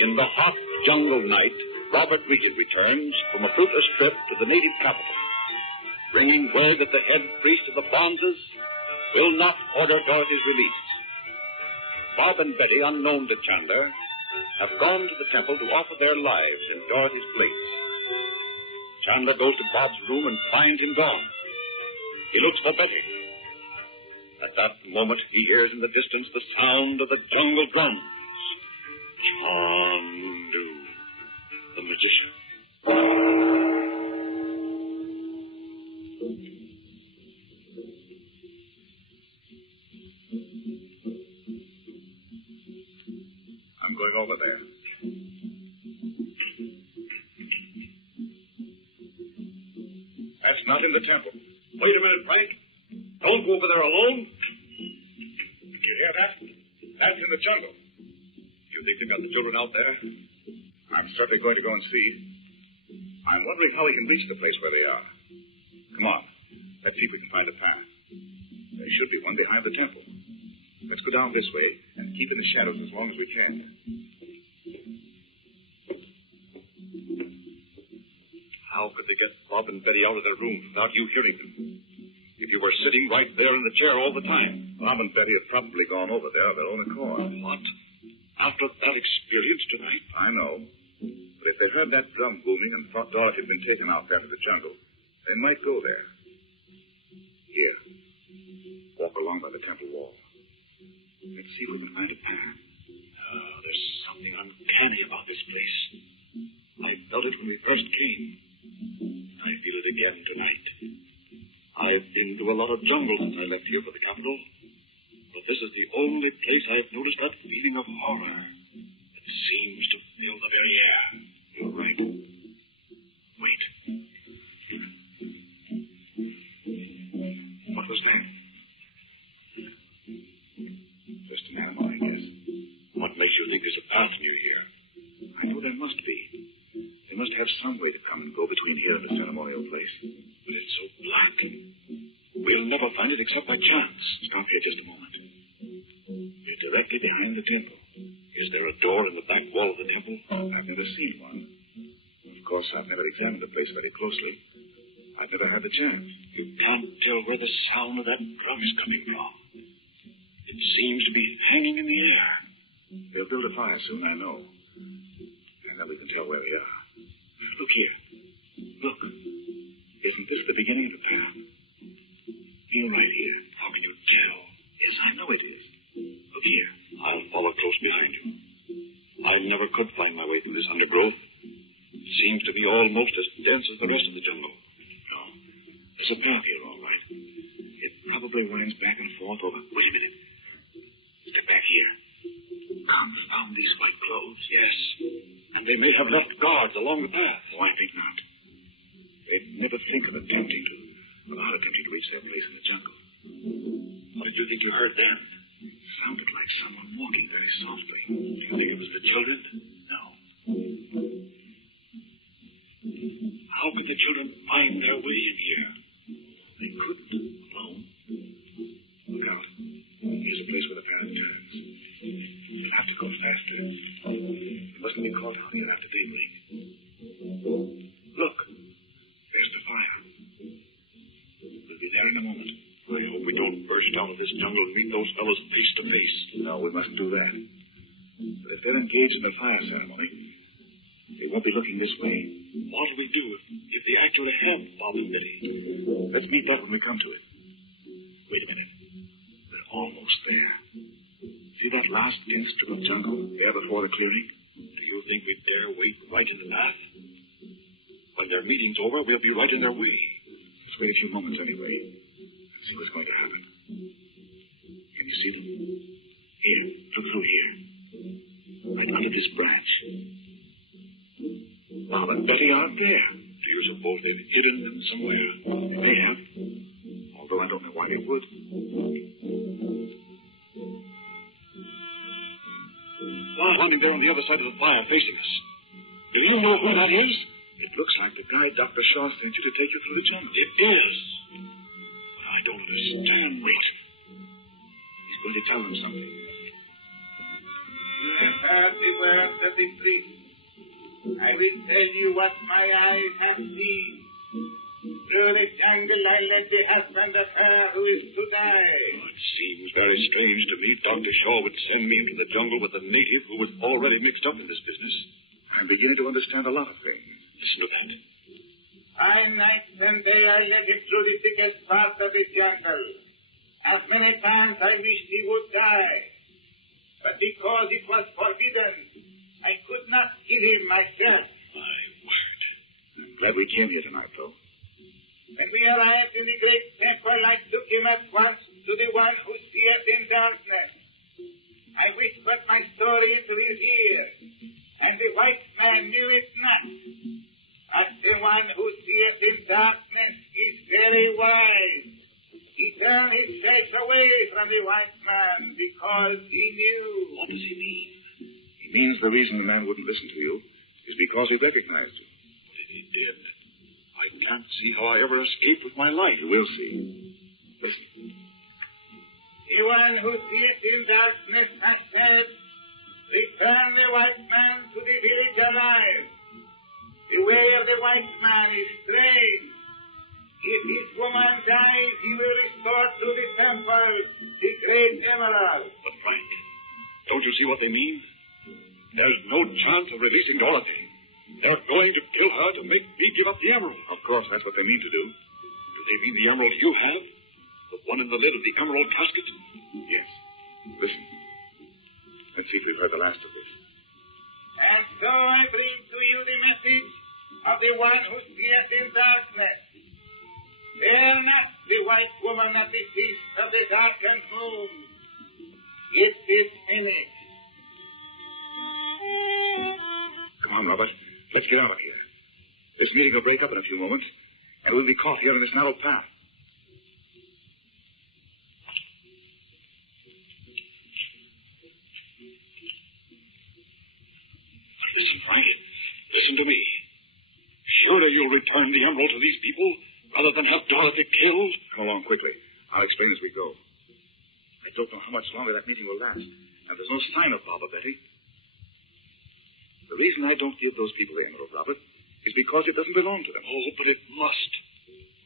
In the hot jungle night, Robert Regan returns from a fruitless trip to the native capital, bringing word that the head priest of the Bonzes will not order Dorothy's release. Bob and Betty, unknown to Chandler, have gone to the temple to offer their lives in Dorothy's place. Chandler goes to Bob's room and finds him gone. He looks for Betty. At that moment, he hears in the distance the sound of the jungle drums. Chandu the Magician. I'm going over there. That's not in the temple. Wait a minute, Frank. Don't go over there alone. Did you hear that? That's in the jungle. You think they've got the children out there? I'm certainly going to go and see. I'm wondering how we can reach the place where they are. Come on. Let's see if we can find a path. There should be one behind the temple. Let's go down this way and keep in the shadows as long as we can. How could they get Bob and Betty out of their room without you hearing them? If you were sitting right there in the chair all the time. Bob and Betty have probably gone over there of their own accord. What? After that experience tonight? I know. But if they heard that drum booming and thought Dorothy had been taken out there to the jungle, they might go there. Here. Walk along by the temple wall. Let's see if we can find a path. Oh, there's something uncanny about this place. I felt it when we first came. I feel it again tonight. I've been to a lot of jungle since I left here for the capital, but this is the only place I've noticed that feeling of horror. It seems to fill the very air. You're right. Wait. What was that? Just an animal, I guess. What makes you think there's a path near here? I know there must be. They must have some way to come and go between here and the ceremonial place. But it's so black. We'll never find it except by chance. Stop here just a moment. You're directly behind the temple. Is there a door in the back wall of the temple? I've never seen one. Of course, I've never examined the place very closely. I've never had the chance. You can't tell where the sound of that drum is coming from. It seems to be hanging in the air. They'll build a fire soon, I know. And then we can tell where they are. Look here. Look. Isn't this the beginning of the path? Feel right here. How can you tell? Yes, I know it is. Look here. I'll follow close behind you. I never could find my way through this undergrowth. It seems to be almost as dense as the rest of the jungle. No. There's a path here, all right. It probably winds back and forth over... Wait a minute. Step back here. Confound these white clothes. Yes. And they may have left guards along the path. Oh, I think not. They'd never think of attempting to reach that place in the jungle. What did you think you heard then? It sounded like someone walking very softly. Do you think it was the children? No. How could the children find their way in here? They couldn't alone. Look out. Here's a place where the path turns. You'll have to go faster. You mustn't be caught out here after daybreak. Look. There's the fire. We'll be there in a moment. I hope we don't burst out of this jungle and meet those fellows face to face. No, we mustn't do that. But if they're engaged in the fire ceremony, they won't be looking this way. What do we do if they actually have Bob and Betty? Let's meet that when we come to it. Wait a minute. We're almost there. See that last dim strip of jungle there before the clearing? Do you think we'd dare wait right in the path? When their meeting's over, we'll be right in their way. Let's wait a few moments anyway. See what's going to happen. Can you see them? Here, look through here. Right under this branch. Bob and Betty aren't there. Do you suppose they've hidden them somewhere? They may have. Although I don't know why they would. Standing there on the other side of the fire, facing us. Do you know who that is? It looks like the guy Dr. Shaw sent you to take you through the jungle. It is. But I don't understand. Wait. He's going to tell them something. You had but the words of the priest. I will tell you what my eyes have seen. Through the jungle I led the husband of her who is to die. It seems very strange to me Dr. Shaw would send me into the jungle with a native who was already mixed up in this business. I'm beginning to understand a lot of things. Listen to that. By night and day I led him through the thickest parts of the jungle. As many times I wished he would die. But because it was forbidden, I could not kill him myself. My word. I'm glad we came here tonight, though. When we arrived in the great temple, I took him at once to the one who seeth in darkness. I whispered my story into his ear, and the white man knew it not. But the one who seeth in darkness is very wise. He turned his face away from the white man because he knew. What does he mean? He means the reason the man wouldn't listen to you is because he recognized you. But if he did, I can't see how I ever escaped with my life. You will see. Listen. The one who seeth in darkness has said, return the white man to the village alive. The way of the white man is straight. If his woman dies, he will restore to the temple the great emerald. But Frank, don't you see what they mean? There's no chance of releasing Dorothy. They're going to kill her to make me give up the emerald. Of course, that's what they mean to do. Do they mean the emerald you have? The one in the lid of the emerald casket? Yes. Listen. Let's see if we've heard the last of this. And so I bring to you the message of the one who seeth in darkness. Fear not the white woman at the feast of the darkened moon. It is finished. Come on, Robert. Let's get out of here. This meeting will break up in a few moments, and we'll be caught here in this narrow path. Listen, Frank. Listen to me. Surely you'll return the emerald to these people rather than have Dorothy killed? Come along quickly. I'll explain as we go. I don't know how much longer that meeting will last, and there's no sign of Father Betty. The reason I don't give those people the emerald, Robert, is because it doesn't belong to them. Oh, but it must.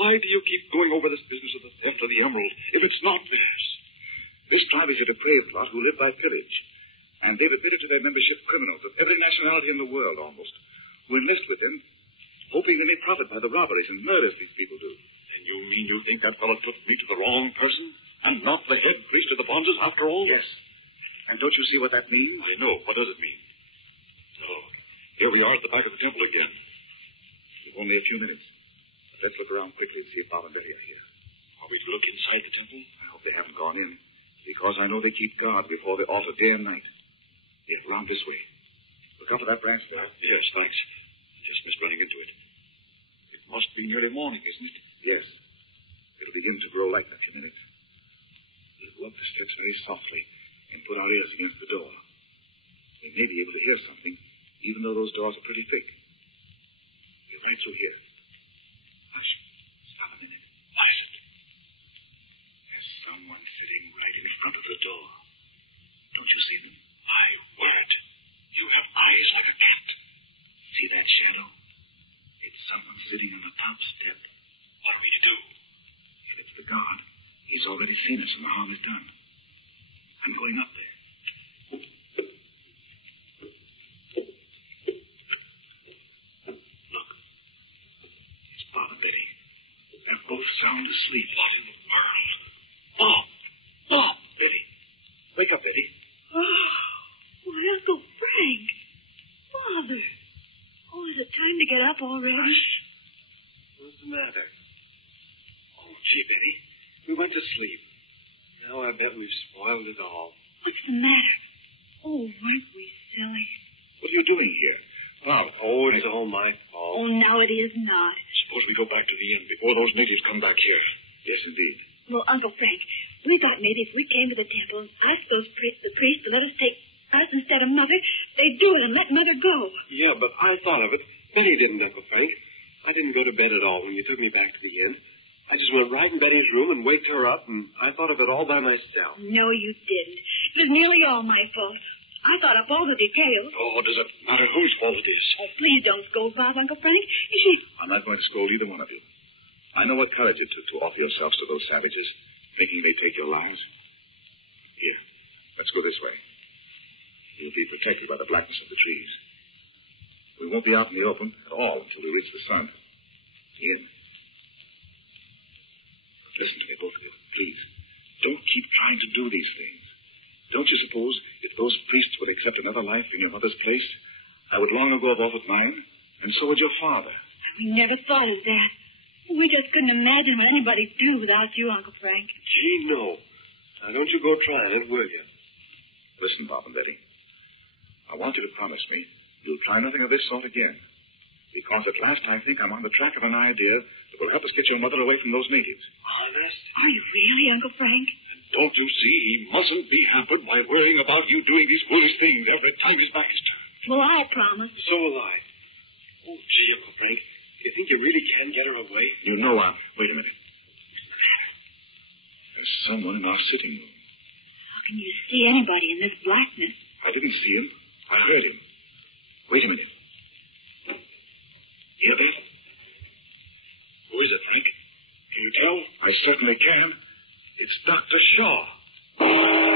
Why do you keep going over this business of the theft of the emerald if it's not theirs? This tribe is a depraved lot who live by pillage, and they've admitted to their membership criminals of every nationality in the world, almost, who enlist with them, hoping they may profit by the robberies and murders these people do. And you mean you think that fellow took me to the wrong person and not the head priest of the Bonzes after all? Yes. And don't you see what that means? I know. What does it mean? So, here we are at the back of the temple again. We've only a few minutes. But let's look around quickly and see if Bob and Betty are here. Are we to look inside the temple? I hope they haven't gone in, because I know they keep guard before the altar day and night. Yes, round this way. Look up at that branch there. Yes, thanks. Just missed running into it. It must be nearly morning, isn't it? Yes. It'll begin to grow light in a few minutes. We'll go up the steps very softly and put our ears against the door. We may be able to hear something, even though those doors are pretty thick. They're right through here. Hush. Stop a minute. What is it? There's someone sitting right in front of the door. Don't you see them? My word. You have eyes like a cat. See that shadow? It's someone sitting on the top step. What are we to do? If it's the guard, he's already seen us and the harm is done. I'm going up there. Look. It's Bob and Betty. They're both sound asleep. What in the world? Bob! Bob! Betty. Wake up, Betty. Oh, why, Uncle Frank. Father. Oh, is it time to get up already? What's the matter? Oh, gee, Betty. We went to sleep. Now I bet we've spoiled it all. What's the matter? Oh, aren't we silly? What are you doing here? Bob. Oh, it's all my fault. Oh, now it is not. Suppose we go back to the inn before those natives come back here. Yes, indeed. Well, Uncle Frank, we thought maybe if we came to the temple and asked the priest to let us take us instead of Mother, they'd do it and let Mother go. Yeah, but I thought of it. Betty didn't, Uncle Frank. I didn't go to bed at all when you took me back to the inn. I just went right in Betty's room and waked her up, and I thought of it all by myself. No, you didn't. It was nearly all my fault. I thought up all the details. Oh, does it matter whose fault it is? Oh, please don't scold Bob, Uncle Frank. She... I'm not going to scold either one of you. I know what courage it took to offer yourselves to those savages, thinking they'd take your lives. Here, let's go this way. You'll be protected by the blackness of the trees. We won't be out in the open at all until we reach the sun. In. Listen to me, both of you, please. Don't keep trying to do these things. Don't you suppose if those priests would accept another life in your mother's place, I would long ago have offered mine, and so would your father. We never thought of that. We just couldn't imagine what anybody'd do without you, Uncle Frank. Gee, no. Now, don't you go trying it, will you? Listen, Bob and Betty. I want you to promise me you'll try nothing of this sort again. Because at last I think I'm on the track of an idea that will help us get your mother away from those natives. Honest? Are you really, Uncle Frank? Don't you see? He mustn't be hampered by worrying about you doing these foolish things every time his back is turned. Well, I'll promise. So will I. Oh, gee, Uncle Frank, you think you really can get her away? You know, wait a minute. There's someone in our sitting room. How can you see anybody in this blackness? I didn't see him. I heard him. Wait a minute. Hear that? Who is it, Frank? Can you tell? I certainly can. It's Dr. Shaw.